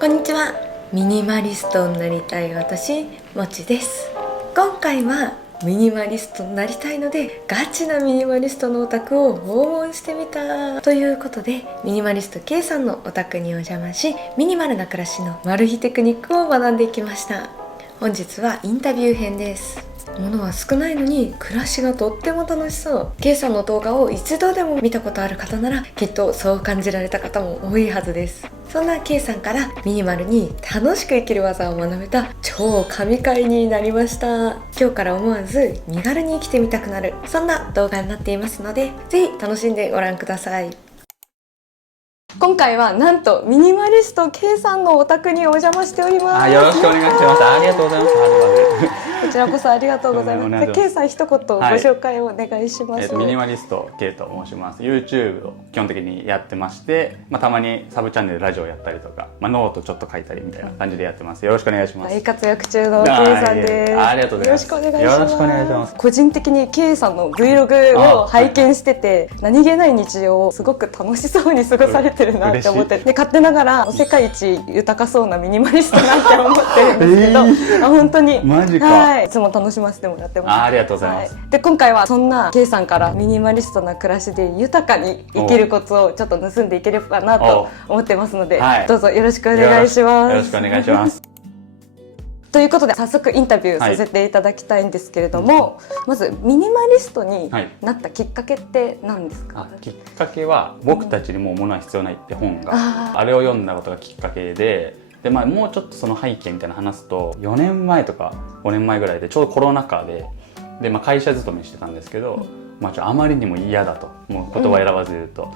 こんにちは。ミニマリストになりたい私、もちです。今回はミニマリストになりたいのでガチなミニマリストのお宅を訪問してみたということで、ミニマリスト K さんのお宅にお邪魔し、ミニマルな暮らしのマル秘テクニックを学んでいきました。本日はインタビュー編です。物は少ないのに暮らしがとっても楽しそう。 K さんの動画を一度でも見たことある方ならきっとそう感じられた方も多いはずです。そんな K さんからミニマルに楽しく生きる技を学べた超神回になりました。今日から思わず身軽に生きてみたくなる、そんな動画になっていますので、ぜひ楽しんでご覧ください。今回はなんとミニマリスト K さんのお宅にお邪魔しております。よろしくお願いします。ありがとうございます。こちらこそありがとうございます。K さん一言ご紹介をお願いします。ミニマリスト K と申します。 YouTube を基本的にやってまして、たまにサブチャンネルラジオやったりとか、ノートちょっと書いたりみたいな感じでやってます。よろしくお願いします。大活躍中の K さんです。ありがとうございます。よろしくお願いします。よろしくお願いします。個人的に K さんの Vlog を拝見してて、何気ない日常をすごく楽しそうに過ごされてるなって思って、で勝手ながら世界一豊かそうなミニマリストなんて思ってるんですけど、本当にマジか、はい、いつも楽しませてもらってます。ありがとうございます。で今回はそんな K さんからミニマリストな暮らしで豊かに生きるコツをちょっと盗んでいければなと思ってますので、どうぞよろしくお願いします。よろしくお願いします。ということで早速インタビューさせていただきたいんですけれども、まずミニマリストになったきっかけって何ですか？きっかけは「僕たちにもう物は必要ない」って本が、あれを読んだことがきっかけで、もうちょっとその背景みたいなの話すと、4年前とか5年前ぐらいでちょうどコロナ禍で、会社勤めしてたんですけど、あまりにも嫌だと、もう言葉選ばず言うと、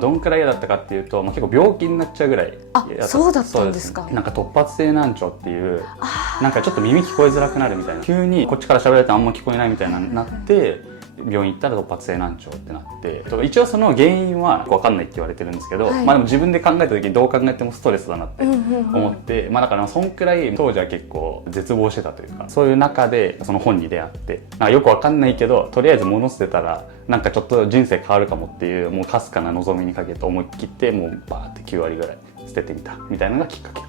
どんくらい嫌だったかっていうと、結構病気になっちゃうぐらい嫌だった。そうだったんですか。突発性難聴っていう、ちょっと耳聞こえづらくなるみたいな、急にこっちから喋られてあんま聞こえないみたいなになって、病院行ったら突発性難聴ってなって、一応その原因は分かんないって言われてるんですけど、でも自分で考えた時にどう考えてもストレスだなって思って、だからそんくらい当時は結構絶望してたというか、そういう中でその本に出会って、よく分かんないけどとりあえず物捨てたらちょっと人生変わるかもっていう、もうかすかな望みにかけて思い切って、もうバーって9割ぐらい捨ててみたみたいなのがきっかけ。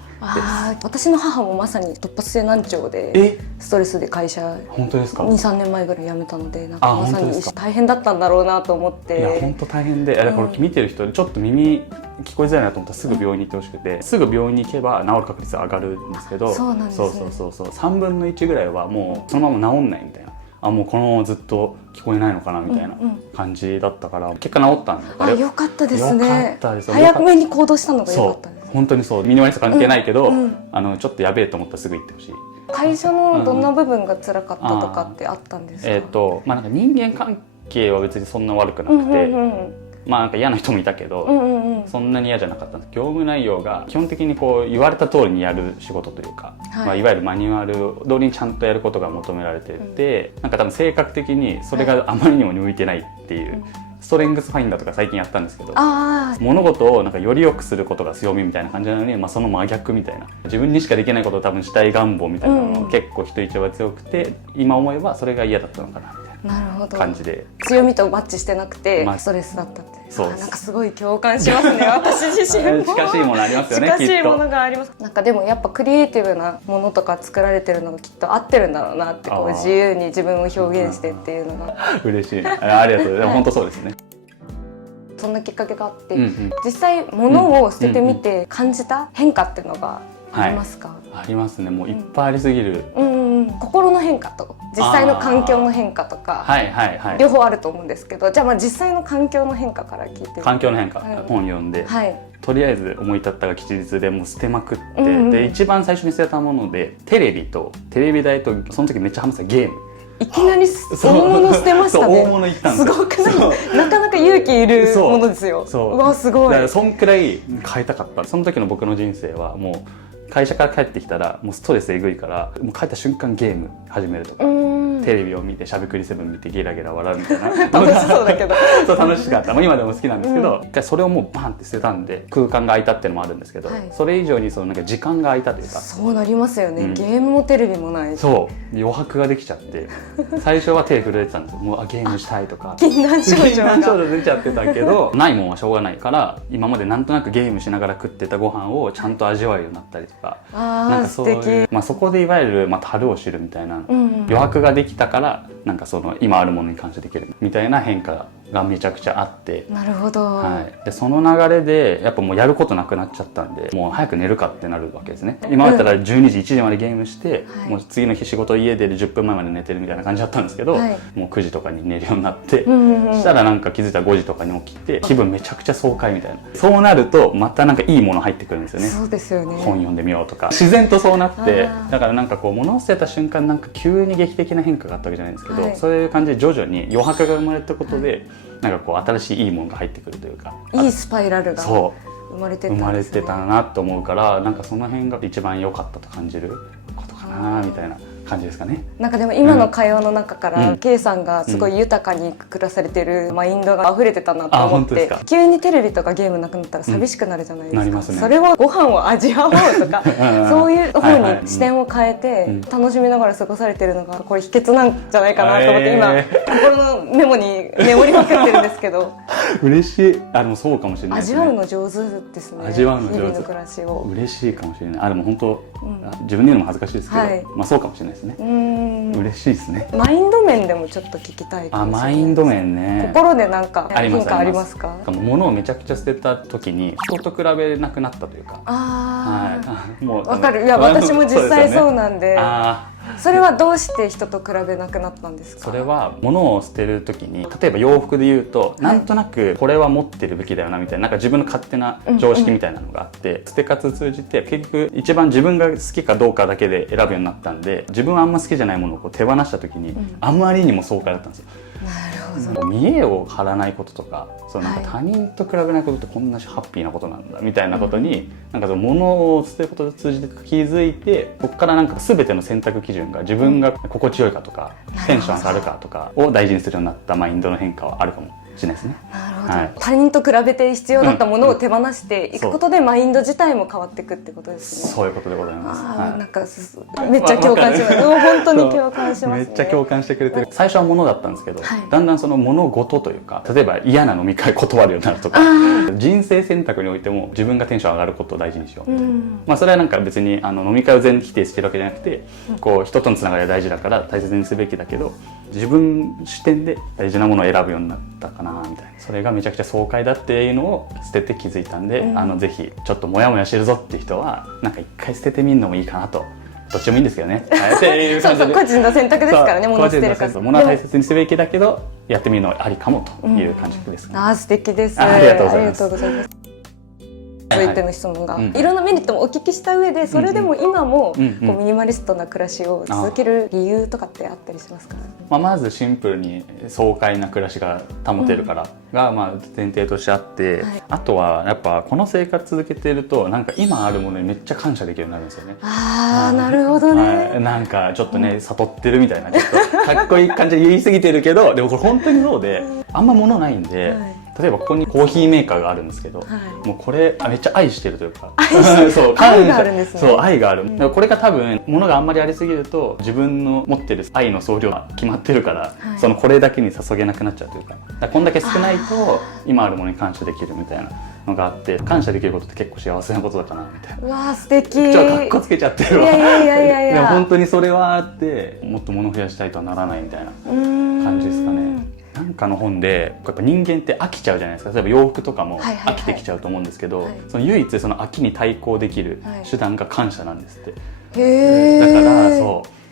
私の母もまさに突発性難聴でストレスで会社本当ですか 2,3 年前ぐらい辞めたので、まさに大変だったんだろうなと思って。いや本当大変で、これ見てる人でちょっと耳聞こえづらいなと思ったらすぐ病院に行ってほしくて、すぐ病院に行けば治る確率が上がるんですけど、そうなんですね。そう3分の1ぐらいはもうそのまま治んないみたいな、もうこのままずっと聞こえないのかなみたいな感じだったから、結果治ったんで、よかったですね。よかったです。早めに行動したのがよかったです。本当にそう、ミニマリスト関係ないけど、ちょっとやべえと思ったらすぐ行ってほしい。会社のどんな部分が辛かったとかってあったんですか？人間関係は別にそんな悪くなくて、嫌な人もいたけど、そんなに嫌じゃなかったんです。業務内容が基本的にこう言われた通りにやる仕事というか、いわゆるマニュアル通りにちゃんとやることが求められてて、多分性格的にそれがあまりにも向いてないっていう、ストレングスファインダーとか最近やったんですけど、物事をより良くすることが強みみたいな感じなのに、その真逆みたいな、自分にしかできないことを多分したい願望みたいなのが結構人一倍強くて、今思えばそれが嫌だったのかなみたいな感じで、強みとマッチしてなくてストレスだったって。すごい共感しますね。私自身も近しいものありますよね。近しいものがあります。でもやっぱクリエイティブなものとか作られてるのがきっと合ってるんだろうなって、自由に自分を表現してっていうのが嬉しい。ありがとう。でも本当そうですね。そんなきっかけがあって、実際物を捨ててみて感じた変化っていうのがありますか？ありますね。もういっぱいありすぎる。心の変化と実際の環境の変化とか両方あると思うんですけど、じゃあ実際の環境の変化から聞いて。環境の変化、本読んで、とりあえず思い立ったが吉日でもう捨てまくって、で一番最初に捨てたものでテレビとテレビ台と、その時めっちゃハマってたゲーム。いきなり大物捨てましたね。大物行ったんですよ。すごくない？なかなか勇気いるものですよ。うわすごい。だからそんくらい変えたかった。その時の僕の人生はもう会社から帰ってきたらもうストレスえぐいから、もう帰った瞬間ゲーム始めるとか。テレビを見てしゃべくり7見てゲラゲラ笑うみたいな楽しそうだけどそう楽しかった、今でも好きなんですけど、それをもうバンって捨てたんで空間が空いたっていうのもあるんですけど、それ以上にそのなんか時間が空いたというか、そうなりますよね、ゲームもテレビもない、そう余白ができちゃって最初は手震えてたんですよ、もうゲームしたいとか禁断症状出ちゃってたけどないもんはしょうがないから、今までなんとなくゲームしながら食ってたご飯をちゃんと味わえるようになったりとか、なんかそういう、そこでいわゆる、樽を知るみたいな、余白ができたからなんかその今あるものに感謝できるみたいな変化がめちゃくちゃあって、なるほど、でその流れでやっぱもうやることなくなっちゃったんで、もう早く寝るかってなるわけですね。今だったら12時1時までゲームして、もう次の日仕事家出る10分前まで寝てるみたいな感じだったんですけど、もう9時とかに寝るようになって、そしたらなんか気づいたら5時とかに起きて気分めちゃくちゃ爽快みたいな、そうなるとまたなんかいいもの入ってくるんですよね。そうですよね、本読んでみようとか自然とそうなって、だからなんかこう物を捨てた瞬間なんか急に劇的な変化があったわけじゃないんですけど、そういう感じで徐々に余白が生まれたことで、なんかこう新しいいいものが入ってくるというか、いいスパイラルが生まれてたんですね。生まれてたなと思うから、なんかその辺が一番良かったと感じることかなみたいな感じですかね。なんかでも今の会話の中から、K さんがすごい豊かに暮らされてるマインドが溢れてたなと思って、急にテレビとかゲームなくなったら寂しくなるじゃないですか、なりますね。それをご飯を味わおうとかそういう方に視点を変えて楽しみながら過ごされてるのがこれ秘訣なんじゃないかなと思って今心のメモにメモりまくってるんですけど嬉しい。でもそうかもしれないですね。味わうの上手ですね。味わうの上手、日々の暮らしを嬉しいかもしれない。でも本当、自分で言うのも恥ずかしいですけど、そうかもしれないですね。嬉しいですね。マインド面でもちょっと聞きたいかもしれないです。マインド面ね。心でなんか変化ありますか？物をめちゃくちゃ捨てた時に人と比べなくなったというか。もうわかる。いや私も実際そうなんで。それはどうして人と比べなくなったんですか？それは物を捨てる時に、例えば洋服で言うと、なんとなくこれは持ってるべきだよなみたいな、なんか自分の勝手な常識みたいなのがあって、捨て活通じて結局一番自分が好きかどうかだけで選ぶようになったんで、自分はあんま好きじゃないものをこう手放した時に、あまりにも爽快だったんですよ。なるほど。見栄を張らないこととか、なんか他人と比べないことってこんなハッピーなことなんだみたいなことに、なんかその物を捨てることを通じて気づいて、ここからなんか全ての選択基準が自分が心地よいかとか、テンション上がるかとかを大事にするようになったマインドの変化はあるかもしれないですね。なるほど。他人と比べて必要だったものを手放していくことでマインド自体も変わっていくってことですね。そういうことでございます。なんかめっちゃ共感します。本当に共感しますね。めっちゃ共感してくれてる。最初は物だったんですけど、だんだんその物事というか、例えば嫌な飲み会断るようになるとか、人生選択においても自分がテンション上がることを大事にしよう。それはなんか別に飲み会を全否定してるわけじゃなくて、こう人とのつながりは大事だから大切にすべきだけど、自分視点で大事なものを選ぶようになったかなみたいな。それがめちゃくちゃ爽快だっていうのを捨てて気づいたんで、ぜひちょっとモヤモヤしてるぞっていう人はなんか一回捨ててみるのもいいかなと。どっちもいいんですけどね。そうそう、個人の選択ですからね。物を捨てるか。物は大切にすべきだけどやってみるのはありかもという感じですかね。素敵です。ありがとうございます。続いての質問が、いろんなメリットもお聞きした上で、それでも今もこうミニマリストな暮らしを続ける理由とかってあったりしますか？まずシンプルに爽快な暮らしが保てるからが前提としてあって、あとはやっぱこの生活続けているとなんか今あるものにめっちゃ感謝できるようになるんですよね。なるほどね。なんかちょっとね悟ってるみたいな、ちょっとかっこいい感じで言い過ぎてるけど、でもこれ本当にそうで、あんま物ないんで。例えばここにコーヒーメーカーがあるんですけど、もうこれめっちゃ愛してるというか、そう愛があるんですね。そう愛がある。これが多分物があんまりありすぎると自分の持ってる愛の総量が決まってるから、そのこれだけに注げなくなっちゃうというか、こんだけ少ないと今あるものに感謝できるみたいなのがあって、感謝できることって結構幸せなことだかなみたいな。うわ素敵。ちょっとかっこつけちゃってるわ。いやでも本当にそれはあって、もっと物増やしたいとはならないみたいな感じですかね。なんかの本でやっぱ人間って飽きちゃうじゃないですか。例えば洋服とかも飽きてきちゃうと思うんですけど、その唯一その飽きに対抗できる手段が感謝なんですって。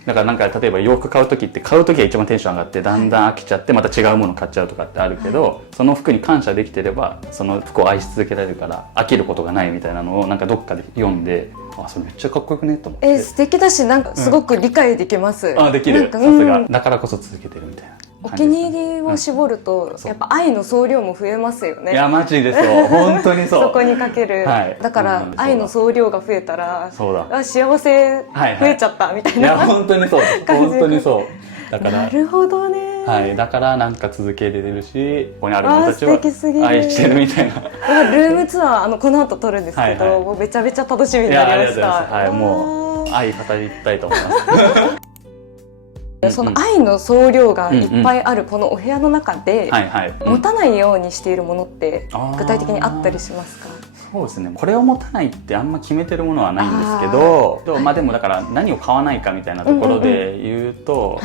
だからなんか例えば洋服買う時って買う時は一番テンション上がってだんだん飽きちゃってまた違うもの買っちゃうとかってあるけど、その服に感謝できてればその服を愛し続けられるから飽きることがないみたいなのをなんかどっかで読んで、それめっちゃかっこよくねと思って。素敵だし、なんかすごく理解できます。できる。さすが。だからこそ続けてるみたいな。お気に入りを絞ると、やっぱ愛の総量も増えますよね。いやマジでそう、本当にそう。そこにかける。だから愛の総量が増えたら、幸せ増えちゃったみたいな。いや本当にそう。本当にそう。だからなるほどね。はい、だからなんか続けれるし、ここにある者たちは素敵すぎる愛してるみたいな。ルームツアーこの後撮るんですけど、はいはい、もうめちゃめちゃ楽しみになりました。はい、もう愛語りたいと思います。その愛の総量がいっぱいあるこのお部屋の中で持たないようにしているものって具体的にあったりしますか？そうですね、これを持たないってあんま決めてるものはないんですけど、まあでもだから何を買わないかみたいなところで言うと、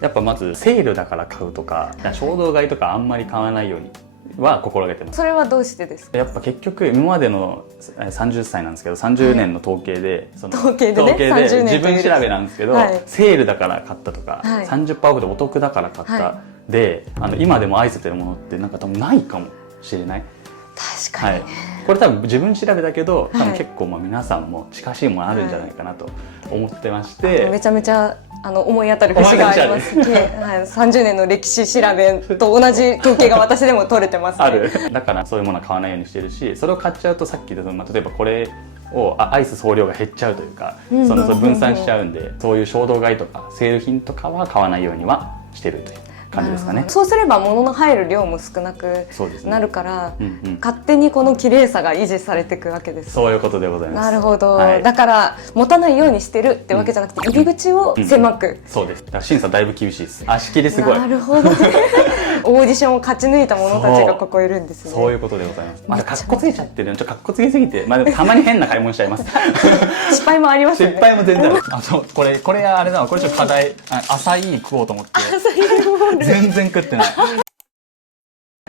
やっぱまずセールだから買うとか、衝動買いとかあんまり買わないようには心がけてます。それはどうしてですか？やっぱ結局今までの30歳なんですけど、30年の統計で、統計で自分調べなんですけど、セールだから買ったとか、30% オフでお得だから買ったで、今でも愛せてるものってなんか多分ないかもしれない。確かにね、これ多分自分調べだけど、多分結構皆さんも近しいものあるんじゃないかなと思ってまして、めちゃめちゃ思い当たる節がありますね。30年の歴史調べと同じ統計が私でも取れてますね。ある。だからそういうものは買わないようにしてるし、それを買っちゃうとさっき言った例えばこれを愛す総量が減っちゃうというか、その分散しちゃうんで、そういう衝動買いとかセール品とかは買わないようにはしてるという感じですかね。そうすれば物の入る量も少なくなるから、勝手にこの綺麗さが維持されていくわけです。そういうことでございます。なるほど、だから持たないようにしてるってわけじゃなくて、入り口を狭く、そうです。だから審査だいぶ厳しいです。足切りすごい。なるほどね。オーディションを勝ち抜いた者たちがここいるんですね。そういうことでございます。まだかっこついちゃってるの、かっこつけすぎて、でもたまに変な買い物しちゃいます。失敗もありますよね。失敗も全然ある。これあれだわ、これちょっと課題、浅い食おうと思って。全然食ってない。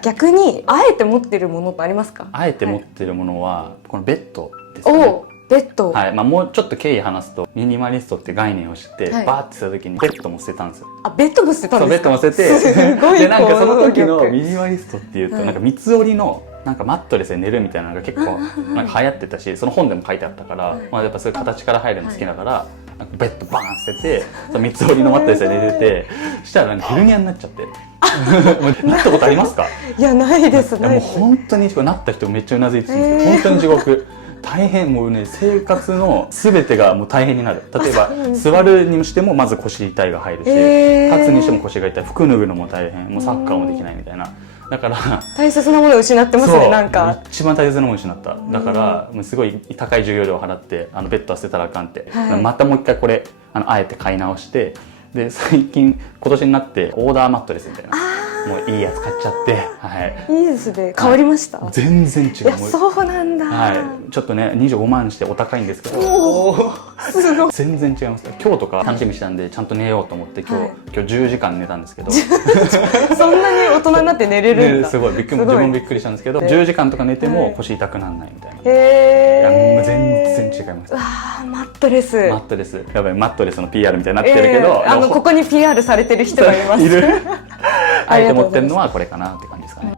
逆にあえて持ってるものってありますか？あえて持ってるものはこのベッドですね。ベッド。はい、もうちょっと経緯話すと、ミニマリストって概念を知って、バーってした時にベッドも捨てたんですよ。ベッドも捨てたんですか？そう、ベッドも捨てて、すごいでなんかその時のミニマリストっていうと、なんか三つ折りのなんかマットレスで寝るみたいなのが結構なんか流行ってたし、その本でも書いてあったから、やっぱそういう形から入るの好きだから、なんかベッドバーン捨てて、三つ折りのマットレスで寝てて、そしたらなんかヘルニアになっちゃって。なったことありますか？いや、ないです。もう本当になった人めっちゃうなずいてるんですけど、本当に地獄。大変、もうね、生活の全てがもう大変になる。例えば座るにしてもまず腰痛いが入るし、立つにしても腰が痛い、服脱ぐのも大変、もうサッカーもできないみたいな。だから大切なものを失ってますね。なんか一番大切なものを失った。だからもうすごい高い授業料を払ってベッドは捨てたらあかんって、またもう一回これあえて買い直して、で最近今年になってオーダーマットレスみたいな、もういいやつ買っちゃって、いいですね。変わりました？全然違う。いや、そうなんだ。ちょっとね、25万してお高いんですけど、すごい。全然違います。今日とか楽しみにしたんでちゃんと寝ようと思って今日10時間寝たんですけど、そんなに大人になって寝れるんだ。すごい自分もびっくりしたんですけど、10時間とか寝ても腰痛くならないみたいな。もう全然違います。マットレス。やばい、マットレスの PR みたいになってるけど、ここに PR されてる人がいます。いる。あえて持ってるのはこれかなって感じですかね。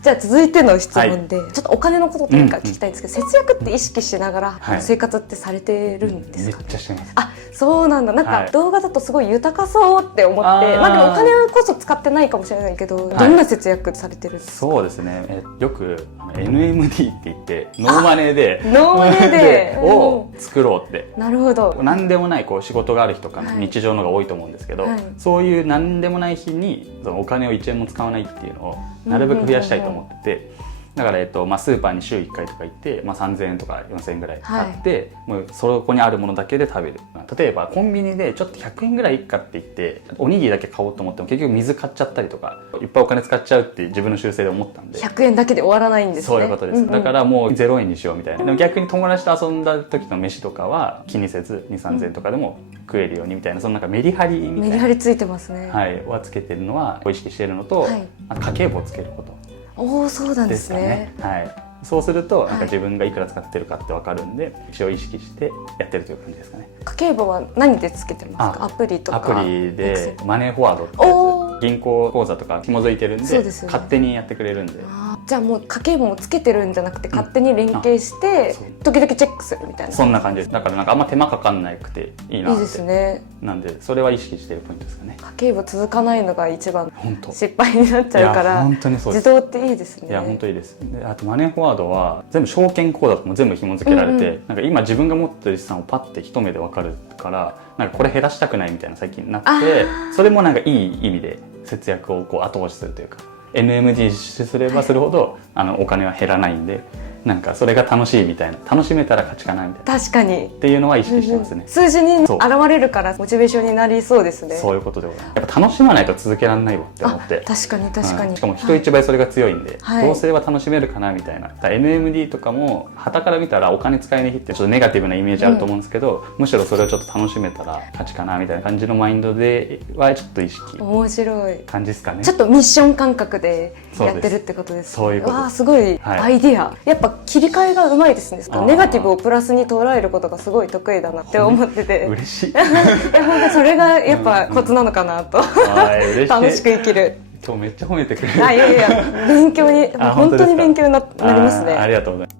じゃあ続いての質問で、ちょっとお金のことというか聞きたいんですけど、節約って意識しながら生活ってされてるんですか？めっちゃしてます。そうなんだ。なんか動画だとすごい豊かそうって思って、でもお金こそ使ってないかもしれないけど、どんな節約されてるんですか？そうですね、よく NMD って言ってノーマネーでを作ろうって。なるほど。何でもない仕事がある日とかの日常のが多いと思うんですけど、そういう何でもない日にそのお金を1円も使わないっていうのをなるべく増やしたいと思ってて、だから、スーパーに週1回とか行って、3000円とか4000円ぐらい買って、もうそこにあるものだけで食べる。例えばコンビニでちょっと100円ぐらいいっかって言っておにぎりだけ買おうと思っても結局水買っちゃったりとかいっぱいお金使っちゃうって自分の習性で思ったんで、100円だけで終わらないんですね。そういうことです。だからもう0円にしようみたいな。でも逆に友達と遊んだ時の飯とかは気にせず2、3000円とかでも食えるようにみたいな、そのなんかメリハリみたいな、メリハリついてますね。はつけてるのは意識しているのと、家計簿をつけること。そうなんですね。そうするとなんか自分がいくら使ってるかって分かるんで、一応意識してやってるという感じですかね。家計簿は何でつけてますか？アプリとか？アプリでマネーフォワードってやつ、銀行口座とか紐づいてるんで勝手にやってくれるんで。じゃあもう家計簿もつけてるんじゃなくて勝手に連携して時々チェックするみたいな、そんな感じです。だからなんかあんま手間かかんなくていいなって。いいですね。なんでそれは意識してるポイントですかね。家計簿続かないのが一番本当失敗になっちゃうから本当にそうです。自動っていいですね。いや本当いいです。であとマネーフォワードは全部証券口座とも全部紐付けられて、なんか今自分が持ってる資産をパッて一目で分かるからなんかこれ減らしたくないみたいな最近になって、それもなんかいい意味で節約をこう後押しするというか NMD すればするほど、お金は減らないんでなんかそれが楽しいみたいな、楽しめたら勝ちかなみたいな、確かにっていうのは意識してますね。数字に現れるからモチベーションになりそうですね。そういうことでございます。やっぱ楽しまないと続けられないわって思って。確かに確かに、しかも人一倍それが強いんで、はい、どうすれば楽しめるかなみたいな。NMD とかも傍から見たらお金使いに行ってちょっとネガティブなイメージあると思うんですけど、むしろそれをちょっと楽しめたら勝ちかなみたいな感じのマインドではちょっと意識面白い感じですかね。ちょっとミッション感覚でやってるってことです。そういうことです。わあすごいアイディア、やっぱ切り替えがうまいですね。ネガティブをプラスに捉えることがすごい得意だなって思ってて、嬉しい。いや本当にそれがやっぱコツなのかなと、楽しく生きる。今日めっちゃ褒めてくれる。いやいや勉強に本当に勉強になりますね。ありがとうございます。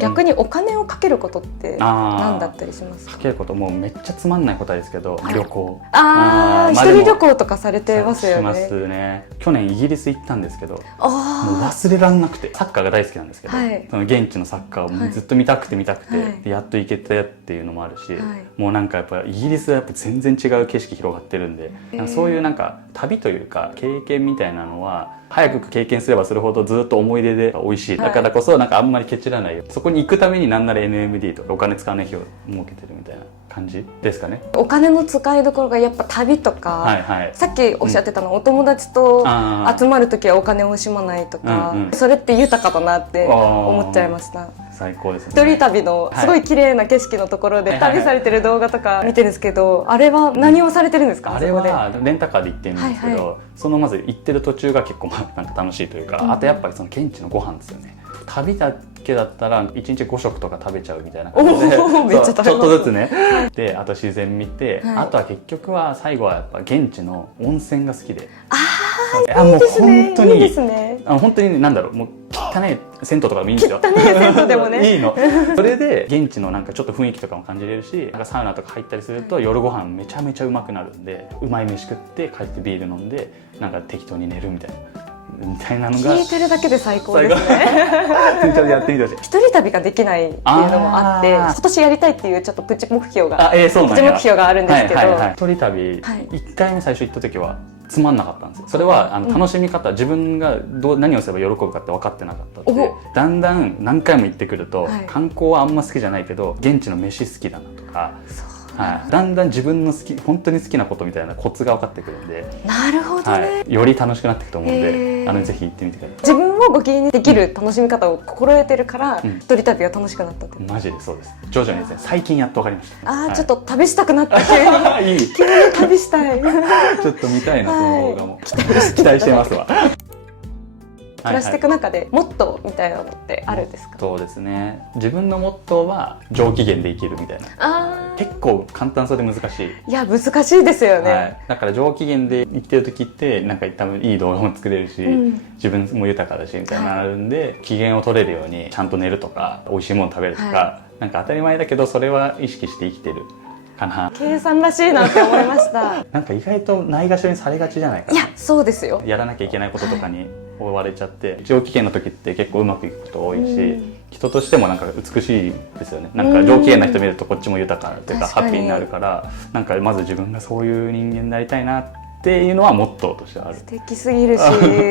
逆にお金をかけることって何だったりしますか？かけることもうめっちゃつまんない答えですけど、旅行。一人旅行とかされてますよね。しますね。去年イギリス行ったんですけど、もう忘れらんなくて、サッカーが大好きなんですけど、その現地のサッカーをもうずっと見たくてでやっと行けたっていうのもあるし、もうなんかやっぱイギリスはやっぱ全然違う景色広がってるんで、そういうなんか旅というか経験みたいなのは早く経験すればするほどずっと思い出で美味しい。だからこそなんかあんまりケチらないよ。そこに行くためになんなら NMD とかお金使わない日を設けてるみたいな感じですかね。お金の使いどころがやっぱ旅とか、さっきおっしゃってたの、お友達と集まる時はお金を惜しまないとか、それって豊かだなって思っちゃいました。最高ですね。一人旅のすごい綺麗な景色のところで旅されてる動画とか見てるんですけど、あれは何をされてるんですか？あれはレンタカーで行ってるんですけど、そのまず行ってる途中が結構なんか楽しいというか、あとやっぱりその現地のご飯ですよね。旅だけだったら1日5食とか食べちゃうみたいな感じで、ちょっとずつね。であと自然見て、あとは結局は最後はやっぱ現地の温泉が好きで、もう本当に本当になんだろう、もう汚い銭湯とかでもいいんですよ。汚い銭湯でもね。いいの。それで現地のなんかちょっと雰囲気とかも感じれるし、なんかサウナとか入ったりすると夜ご飯めちゃめちゃうまくなるんで、うまい飯食って帰ってビール飲んでなんか適当に寝るみたいなのが聞いてるだけで最高ですね。ちょっとやってみてほしい。一人旅ができないっていうのもあって、今年やりたいっていうちょっとプチ目標があるんですけど、一人旅1回目最初行った時はつまんなかったんですよ。それは楽しみ方、自分が何をすれば喜ぶかって分かってなかったので、だんだん何回も行ってくると、観光はあんま好きじゃないけど現地の飯好きだなとか、だんだん自分の本当に好きなことみたいなコツが分かってくるんで、なるほどね、より楽しくなっていくと思うんで、ぜひ行ってみてください。自分をご機嫌にできる楽しみ方を心得てるから、一人旅が楽しくなったって。マジでそうです。徐々にですね、最近やっと分かりました。ちょっと旅したくなった。急に旅したい。ちょっと見たいな、その動画も。期待してますわ。暮らしていく中でモットーみたいなのってあるんですか？そうですね、自分のモットーは上機嫌で生きるみたいな。結構簡単そうで難しい。いや難しいですよね。だから上機嫌で生きてる時ってなんか多分いい動画も作れるし、自分も豊かだしみたいなのあるんで、機嫌を取れるようにちゃんと寝るとか美味しいもの食べるとか、なんか当たり前だけどそれは意識して生きてるかな。計算らしいなって思いました。なんか意外とないがしろにされがちじゃないかな。いやそうですよ。やらなきゃいけないこととかに追われちゃって、上機嫌の時って結構うまくいくこと多いし、人としてもなんか美しいですよね。なんか上機嫌な人見るとこっちも豊かというかハッピーになるから、なんかまず自分がそういう人間になりたいなっていうのはモットーとしてある。素敵すぎるし、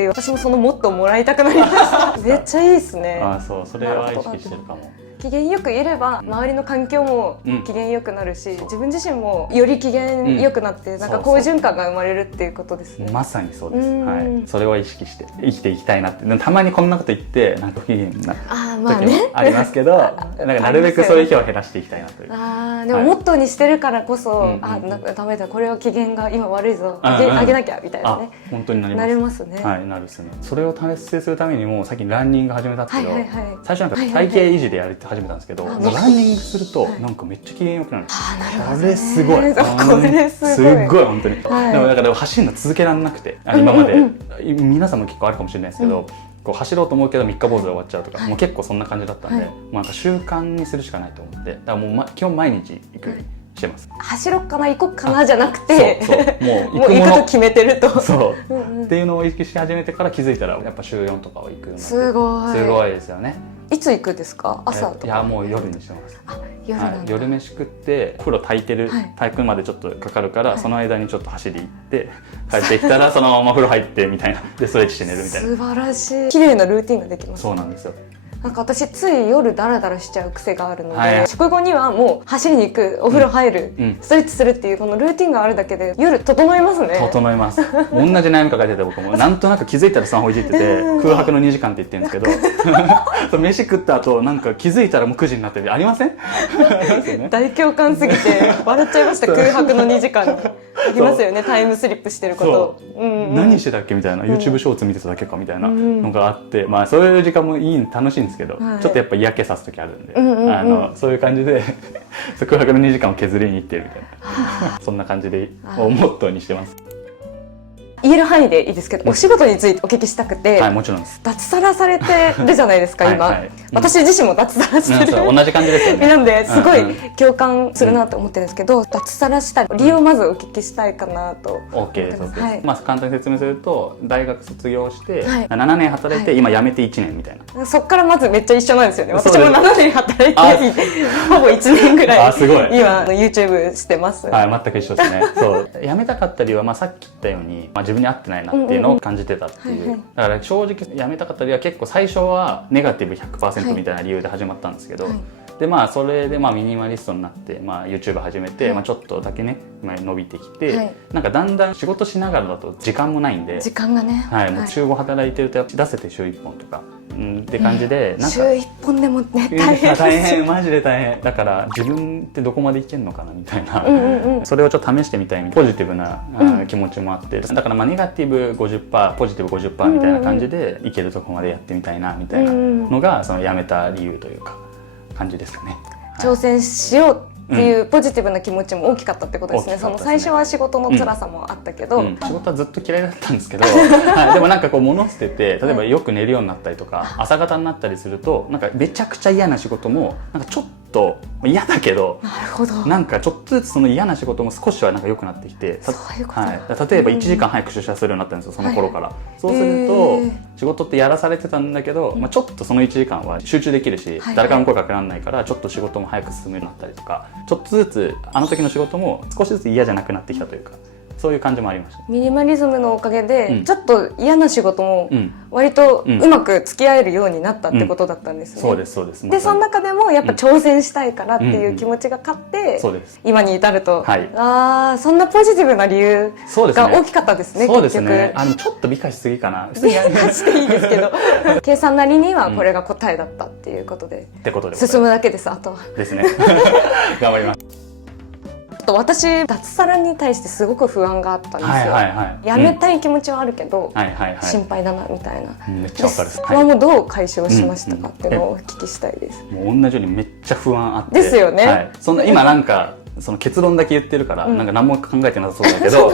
私もそのモットーもらいたくなりました。めっちゃいいですね。そう、それは意識してるかも。機嫌よくいれば周りの環境も機嫌よくなるし、自分自身もより機嫌よくなって、なんか好循環が生まれるっていうことですね。まさにそうです。それは意識して生きていきたいなって。たまにこんなこと言ってなんか不機嫌な時もありますけど、なんかなるべくそういう日を減らしていきたいなという。でもモットーにしてるからこそ、なんかダメだ、これは機嫌が今悪いぞ、上げなきゃみたいなね。本当になります。なりますね。なるですね。それを達成するためにも最近ランニング始めたんですけど、最初なんか体型維持でやり始めたんですけど、ランニングするとなんかめっちゃ機嫌良くなるんですよ。これすごい。すごい本当に。でもだから走るの続けられなくて、今まで皆さんも結構あるかもしれないですけど、こう走ろうと思うけど三日坊主で終わっちゃうとか、はい、もう結構そんな感じだったんで、もうなんか習慣にするしかないと思って、だからもう、基本毎日行くようにしてます。走ろっかな行こっかなじゃなくて、そうもう行くと決めてるとそう、っていうのを意識し始めてから気づいたらやっぱ週4とかは行くようになって、すごいですよね。いつ行くんですか？朝とか？いやもう夜にしてます。夜なんだ、はい、夜飯食って風呂炊くまでちょっとかかるから、その間にちょっと走り行って帰ってきたらそのまま風呂入ってみたいなでストレッチして寝るみたいな。素晴らしい、綺麗なルーティンができます。そうなんですよ。なんか私つい夜ダラダラしちゃう癖があるので、食後にはもう走りに行く、お風呂入る、ストレッチするっていうこのルーティンがあるだけで夜整いますね。整います。同じ悩み抱えてて僕もなんとなく気づいたらスマホいじってて空白の2時間って言ってるんですけど飯食った後なんか気づいたらもう9時になってるありません？大共感すぎて笑っちゃいました。空白の2時間にありますよね、タイムスリップしてること。何してたっけみたいな、YouTube ショーツ見てただけかみたいなのがあって、まあそういう時間も楽しいんですけど、ちょっとやっぱ嫌気さす時あるんで、そういう感じで空白の2時間を削りに行ってるみたいなそんな感じでをモットーにしてます。言える範囲でいいですけど、お仕事についてお聞きしたくて。はい、もちろんです。脱サラされてるじゃないですか今。私自身も脱サラしてる、同じ感じですよね。なんですごい共感するなと思ってるんですけど、脱サラした理由をまずお聞きしたいかなと思ってます。まあ簡単に説明すると、大学卒業して7年働いて今辞めて1年みたいな。そっからまずめっちゃ一緒なんですよね。私も7年働いてほぼ1年ぐらい今 YouTube してます。はい、全く一緒ですね。そう辞めたかった理由はさっき言ったように自分に合ってないなっていうのを感じてたっていう。だから正直辞めたかった理由は結構最初はネガティブ 100% みたいな理由で始まったんですけど、でまあそれでミニマリストになってYouTube 始めてちょっとだけね伸びてきて、なんかだんだん仕事しながらだと時間もないんで、時間がね、はい、もう週5働いてると出せて週1本とかって感じで、なんか週1本でもね大変マジで大変だから、自分ってどこまでいけるのかなみたいな、それをちょっと試してみたいみたいなポジティブな気持ちもあって、だからネガティブ 50% ポジティブ 50% みたいな感じでいけるとこまでやってみたいなみたいなのがその辞めた理由というか感じですかね。挑戦しようっていうポジティブな気持ちも大きかったってことですね。その最初は仕事の辛さもあったけど、仕事はずっと嫌いだったんですけどでもなんかこう物捨てて、例えばよく寝るようになったりとか朝方になったりすると、なんかめちゃくちゃ嫌な仕事もなんかちょっと嫌だけど、なんかちょっとずつその嫌な仕事も少しはなんか良くなってきて、例えば1時間早く出社するようになったんですよ、その頃から。そうすると仕事ってやらされてたんだけど、ちょっとその1時間は集中できるし、誰からも声かけられないからちょっと仕事も早く進むようになったりとか、ちょっとずつあの時の仕事も少しずつ嫌じゃなくなってきたというか、そういう感じもありました。ミニマリズムのおかげで、ちょっと嫌な仕事も割とうまく付き合えるようになったってことだったんですね。そうですそうです。でその中でもやっぱ挑戦したいからっていう気持ちが勝って、今に至ると、そんなポジティブな理由が大きかったですね。そうですね。ちょっと美化しすぎかな。美化していいですけど、計算なりにはこれが答えだったっていうことで進むだけです。あとはですね。頑張ります。私脱サラに対してすごく不安があったんですよ。やめたい気持ちはあるけど心配だなみたいな。めっちゃわかる。不安もどう解消しましたかっていうのをお聞きしたいです。もう同じようにめっちゃ不安あって。ですよね。そんな今なんかその結論だけ言ってるからなんか何も考えてなさそうだけど、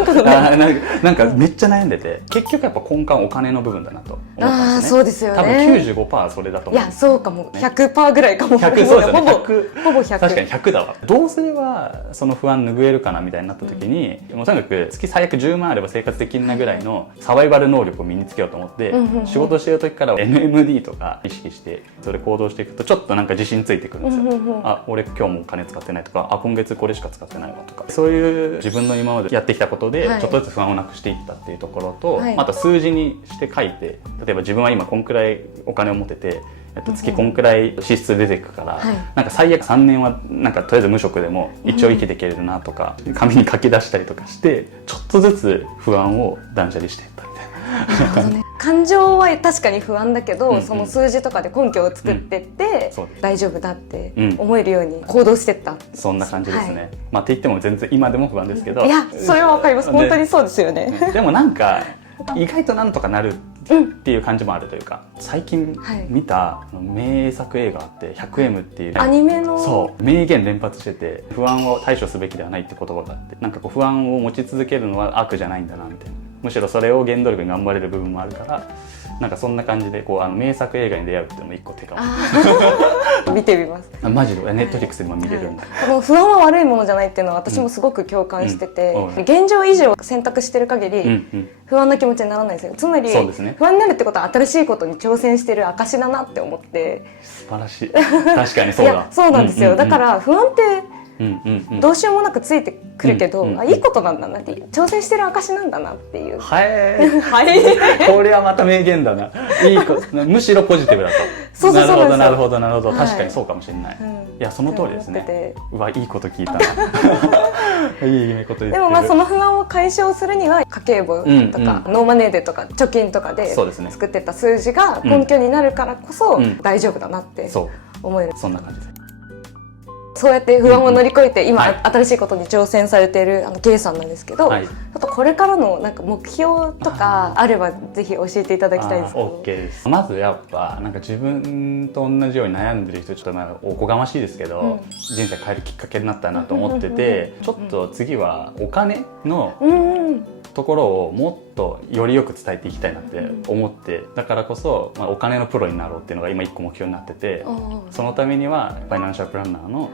なんかめっちゃ悩んでて、結局やっぱ根幹お金の部分だなと思ったんですね。そうですよね。多分 95% それだと思う。いやそうかも 100% ぐらいかも。100、そうですよね。ほぼ100。確かに100だわ。どうすればその不安拭えるかなみたいになった時に、もうとにかく月最悪10万あれば生活できるなぐらいのサバイバル能力を身につけようと思って、仕事してる時から NMD とか意識してそれ行動していくとちょっとなんか自信ついてくるんですよ。あ、俺今日もお金使ってないとか、あ、今月これしか使ってないわとか、そういう自分の今までやってきたことでちょっとずつ不安をなくしていったっていうところと、あと数字にして書いて、例えば自分は今こんくらいお金を持ってて月こんくらい支出出てくから、なんか最悪3年はなんかとりあえず無職でも一応生きていけるなとか、紙に書き出したりとかしてちょっとずつ不安を断捨離していったみたいな。なるほどね。感情は確かに不安だけど、その数字とかで根拠を作ってって大丈夫だって思えるように行動してった。そんな感じですね。まあって言っても全然今でも不安ですけど。いやそれはわかります。本当にそうですよね。でもなんか意外となんとかなるっていう感じもあるというか、最近見た名作映画あって 100M っていうアニメのそう名言連発してて、不安を対処すべきではないって言葉があって、なんかこう不安を持ち続けるのは悪じゃないんだなみたいな、むしろそれを原動力に頑張れる部分もあるから、なんかそんな感じでこう名作映画に出会うっていうのも一個手かも。見てみます。マジでネットフリックスでも見れるんだ。この不安は悪いものじゃないっていうのは私もすごく共感してて、現状維持を選択してる限り不安な気持ちにならないんですよ。つまり不安になるってことは新しいことに挑戦してる証だなって思って。素晴らしい。確かにそうだ。いやそうなんですよ。だから不安ってどうしようもなくついてくるけど、いいことなんだなって、挑戦してる証なんだなっていう。はい。これはまた名言だな。いいこと、むしろポジティブだと。そうそうそう。なるほどなるほど。確かにそうかもしれない。いやその通りですね。うわいいこと聞いたな。いいこと言ってる。でもまあその不安を解消するには家計簿とかノーマネーでとか貯金とかで作ってた数字が根拠になるからこそ大丈夫だなって思える。そんな感じです。そうやって不安を乗り越えて今新しいことに挑戦されているKさんなんですけど、ちょっとこれからのなんか目標とかあればぜひ教えていただきたいですけど。 OK です。まずやっぱなんか自分と同じように悩んでる人ちょっとおこがましいですけど、人生変えるきっかけになったなと思ってて、ちょっと次はお金のところをもっとよりよく伝えていきたいなって思って、だからこそ、お金のプロになろうっていうのが今一個目標になってて、そのためにはファイナンシャルプランナーの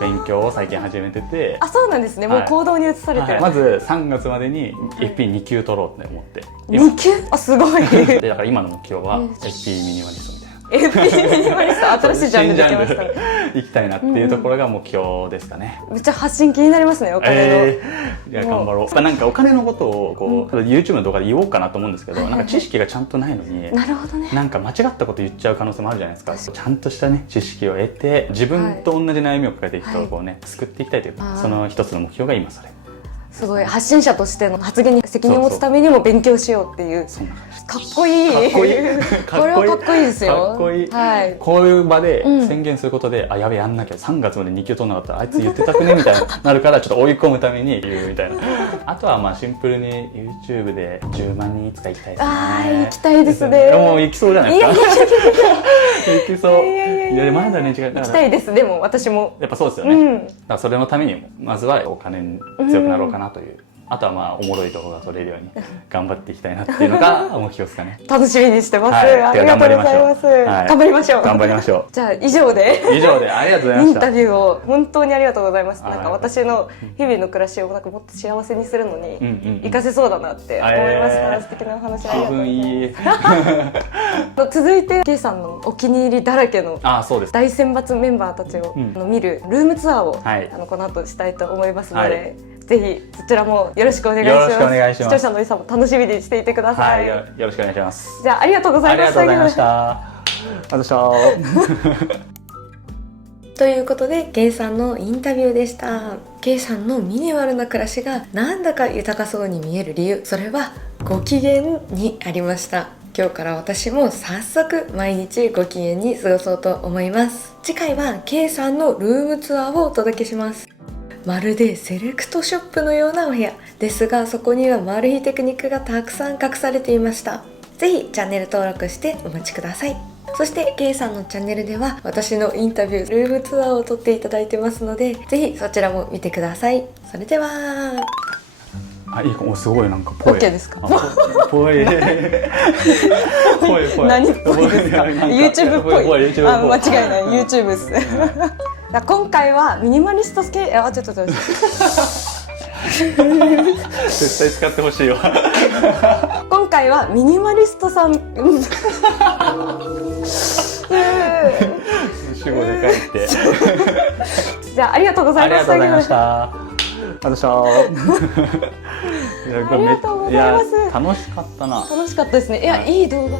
勉強を最近始めてて。あ、そうなんですね。もう行動に移されてる。まず3月までに FP2 級取ろうって思って。2級？あ、すごい。でだから今の目標は FP ミニマリストみたいな。FP ミニマリスト、新しいジャンルできました。行きたいなっていうところが目標ですかね。めっちゃ発信気になりますね、お金の。いや頑張ろう。なんかお金のことをこう YouTube の動画で言おうかなと思うんですけど、なんか知識がちゃんとないのに、なるほどね。なんか間違ったこと言っちゃう可能性もあるじゃないですか。ちゃんとしたね知識を得て自分と同じ悩みを抱えている人をこうね救っていきたいというその一つの目標が今それ。すごい発信者としての発言に責任を持つためにも勉強しようっていう。かっこいい。かっこいい。これはかっこいいですよ。かっこいい。こういう場で宣言することで、あ、やべえやんなきゃ3月まで2級取んなかったらあいつ言ってたくねみたいになるからちょっと追い込むために言うみたいな。あとはまあシンプルに YouTube で10万人いつか行きたいですね。ああ行きたいですね。もう行きそうじゃないですか。行きそう。いやまだね違う。行きたいです。でも私もやっぱそうですよね。だからそれのためにもまずはお金に強くなろうかなという。あとはまあおもろい動画が撮れるように頑張っていきたいなっていうのが目標ですかね。楽しみにしてます。ありがとうございます。頑張りましょう。頑張りましょう。じゃあ以上でありがとうございました。インタビューを本当にありがとうございます。なんか私の日々の暮らしをなんかもっと幸せにするのに活かせそうだなって思いました。素敵なお話ありがとうございます。続いて K さんのお気に入りだらけの大選抜メンバーたちを見るルームツアーをこの後したいと思いますので。ぜひそちらもよろしくお願いします。よろしくお願いします。視聴者の皆さんも楽しみにしていてください。よろしくお願いします。じゃあありがとうございました。ありがとうございました。ありがとうございました。ということで K さんのインタビューでした。 K さんのミニマルな暮らしがなんだか豊かそうに見える理由、それはご機嫌にありました。今日から私も早速毎日ご機嫌に過ごそうと思います。次回は K さんのルームツアーをお届けします。まるでセレクトショップのようなお部屋ですが、そこにはマル秘テクニックがたくさん隠されていました。ぜひチャンネル登録してお待ちください。そして K さんのチャンネルでは私のインタビュールームツアーを撮っていただいてますので、ぜひそちらも見てください。それではあ、いいかも。すごいなんかぽい。 OK ですか？ぽい。何っぽいですか？ YouTube っぽい。あ、間違いない。YouTube です。今回はミニマリスト系、ちょっと絶対使ってほしいわ。今回はミニマリストさん主語で書いて。じゃあありがとうございました。ありがとうございました。ありがとうございます。楽しかったですね。いや、いい動画。